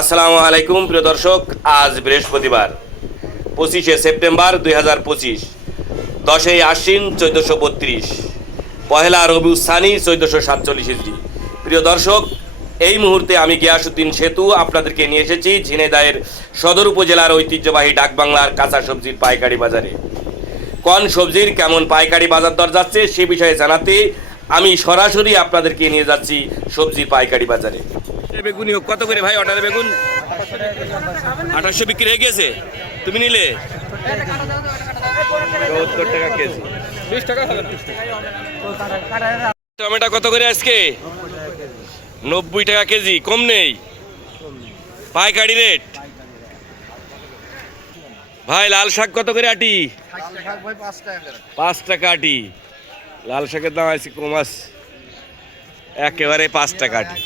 আসসালামু আলাইকুম, প্রিয় দর্শক, আজ বৃহস্পতিবার, পঁচিশে সেপ্টেম্বর দুই হাজার পঁচিশ, দশই আশ্বিন চোদ্দোশো বত্রিশ, পহেলা রবি সানি চোদ্দোশো সাতচল্লিশ ইসরি প্রিয় দর্শক, এই মুহূর্তে আমি গিয়াসুদ্দিন সেতু আপনাদেরকে নিয়ে এসেছি ঝিনেদায়ের সদর উপজেলার ঐতিহ্যবাহী ডাকবাংলার কাঁচা সবজির পাইকারি বাজারে। কোন সবজির কেমন পাইকারি বাজার দর যাচ্ছে, সে বিষয়ে জানাতে আমি সরাসরি আপনাদেরকে নিয়ে যাচ্ছি সবজির পাইকারি বাজারে। বেগুনি কত করে ভাই অর্ডার বেগুন? আঠাশশো বিক্রি হয়ে গেছে? তুমি নিলে? সত্তর টাকা কেজি। টমেটো কত করে আজকে? নব্বই টাকা কেজি, কম নেই? পাইকারি রেট? ভাই, লাল শাক কত করে আটি? পাঁচ টাকা আটি। লাল শাকের দাম আছে কম আছে একেবারে পাঁচ টাকা আটি।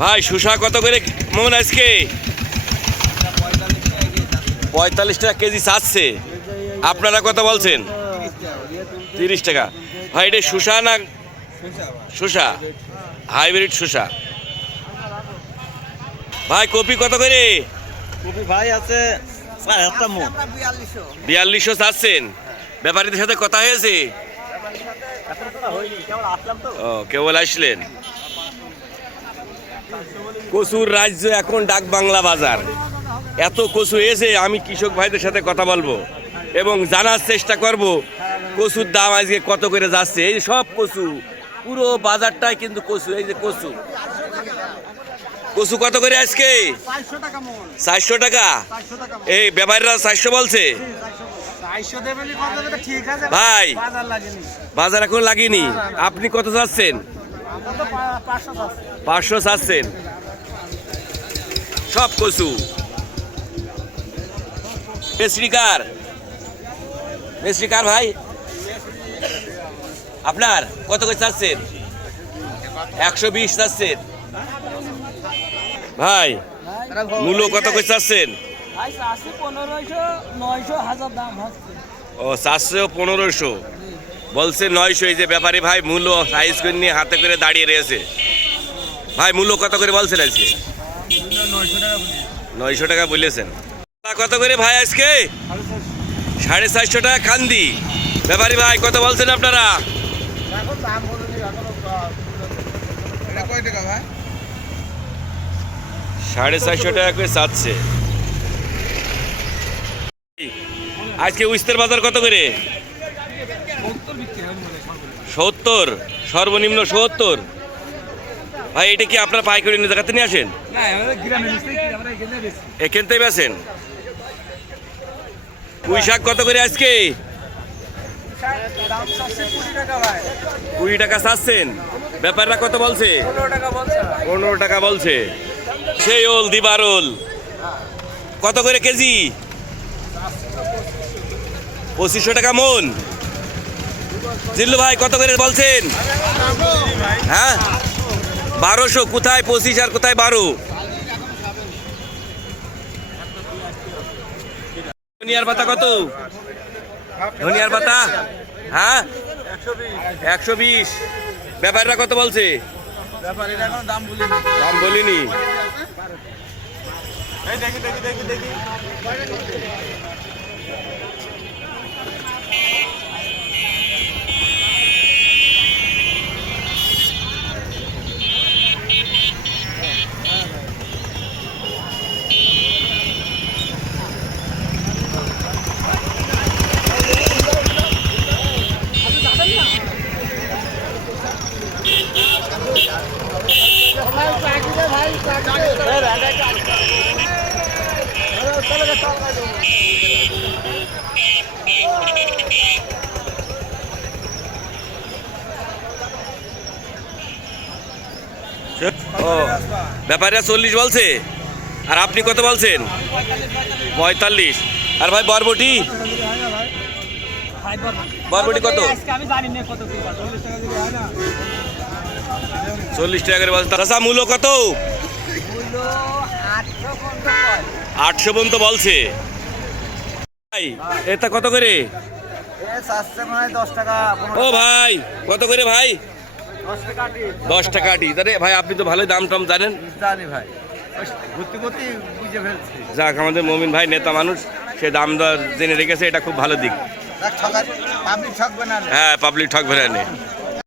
ভাই শুষা কত করে মন আজকে? পঁয়তাল্লিশ টাকা কেজি চাচ্ছে। আপনারা কত বলছেন? তিরিশ টাকা। ভাই এটা শুষা না শুষা হাইব্রিড শুষা ভাই কপি কত করে? কপি ভাই আছে বিয়াল্লিশশো চাচ্ছেন। ব্যাপারীদের সাথে কথা হয়েছে? ও কেবল আসলেন। কচুর রাজ্য এখন ডাক বাংলা বাজার। এত কচু এসে আমি কৃষক ভাইদের সাথে কথা বলব এবং জানার চেষ্টা করব, কচুর দাম আজকে কত করে যাচ্ছে। এই সব কচু, পুরো বাজারটাই কিন্তু কচু, এই যে কচু। কচু কত করে আজকে? চারশো টাকা। এই ব্যাপারীরা চারশো বলছে? ভাই। বাজার এখন লাগেনি। আপনি কত পা- পাঁচশো চাচ্ছেন সব কচু। মিস্ত্রি কার? মিস্ত্রি কার ভাই? আপনার কত করে চাচ্ছেন একশো বিশ চাচ্ছেন ভাই মূল্য কত করে চাচ্ছেন ভাই নয়শো হাজার ও চারশো পনেরোশো। বলছে নয়শো, এই যে ব্যাপারে ভাই মূল্য সাইজ করে নিয়ে হাতে করে দাঁড়িয়ে রয়েছে। ভাই মূল্য কত করে বলছেন আজকে? নয়শো টাকা বলেছেন। কত করে ভাই আজকে? সাড়ে চারশো টাকা কান্দি ব্যাপারী ভাই, কত বলছেন আপনারা? সাড়ে চারশো টাকা করে চাচ্ছে। আজকে উস্তের বাজার কত করে? সত্তর সর্বনিম্ন সত্তর। ভাই এটা কি আপনার পাইকারি নিয়ে জায়গাতে নিয়ে আসেন? এখানে থেকে বেছেন পুঁই শাক কত করে আজকে? কুড়ি টাকা চাচ্ছেন। ব্যাপারটা কত বলছে? পনেরো টাকা বলছে। পনেরো টাকা বলছে। সেই ওল দিবারোল কত করে কেজি? পঁচিশশো টাকা মন। জিল্লু ভাই, কত করে বলছেন? হ্যাঁ? বারোশো, কোথায় পঁচিশ আর কোথায় বারো? ধনিয়ার পাতা কত? ধনিয়ার পাতা? হ্যাঁ? একশো বিশ। ব্যাপারটা কত বলছে? দাম বলিনি। দেখি দেখি দেখি দেখি ও চল্লিশ বলছে? আর আপনি কত বলছেন? পঁয়তাল্লিশ। আর ভাই বরবটি? বরবটি কত? চল্লিশ টাকা করে বলছে। চাষা মূল্য কত? আটশো পঞ্চাশ পর্যন্ত বলছে। ভাই এটা কত করে? ও ভাই কত করে ভাই? দশ টাকা আটি। তাহলে ভাই আপনি তো ভালোই দাম টাম জানেন। জানি ভাই যাক আমাদের মমিন ভাই নেতা মানুষ সে দাম দর জেনে রেখেছে এটা খুব ভালো দিক। হ্যাঁ পাবলিক ঠকবে না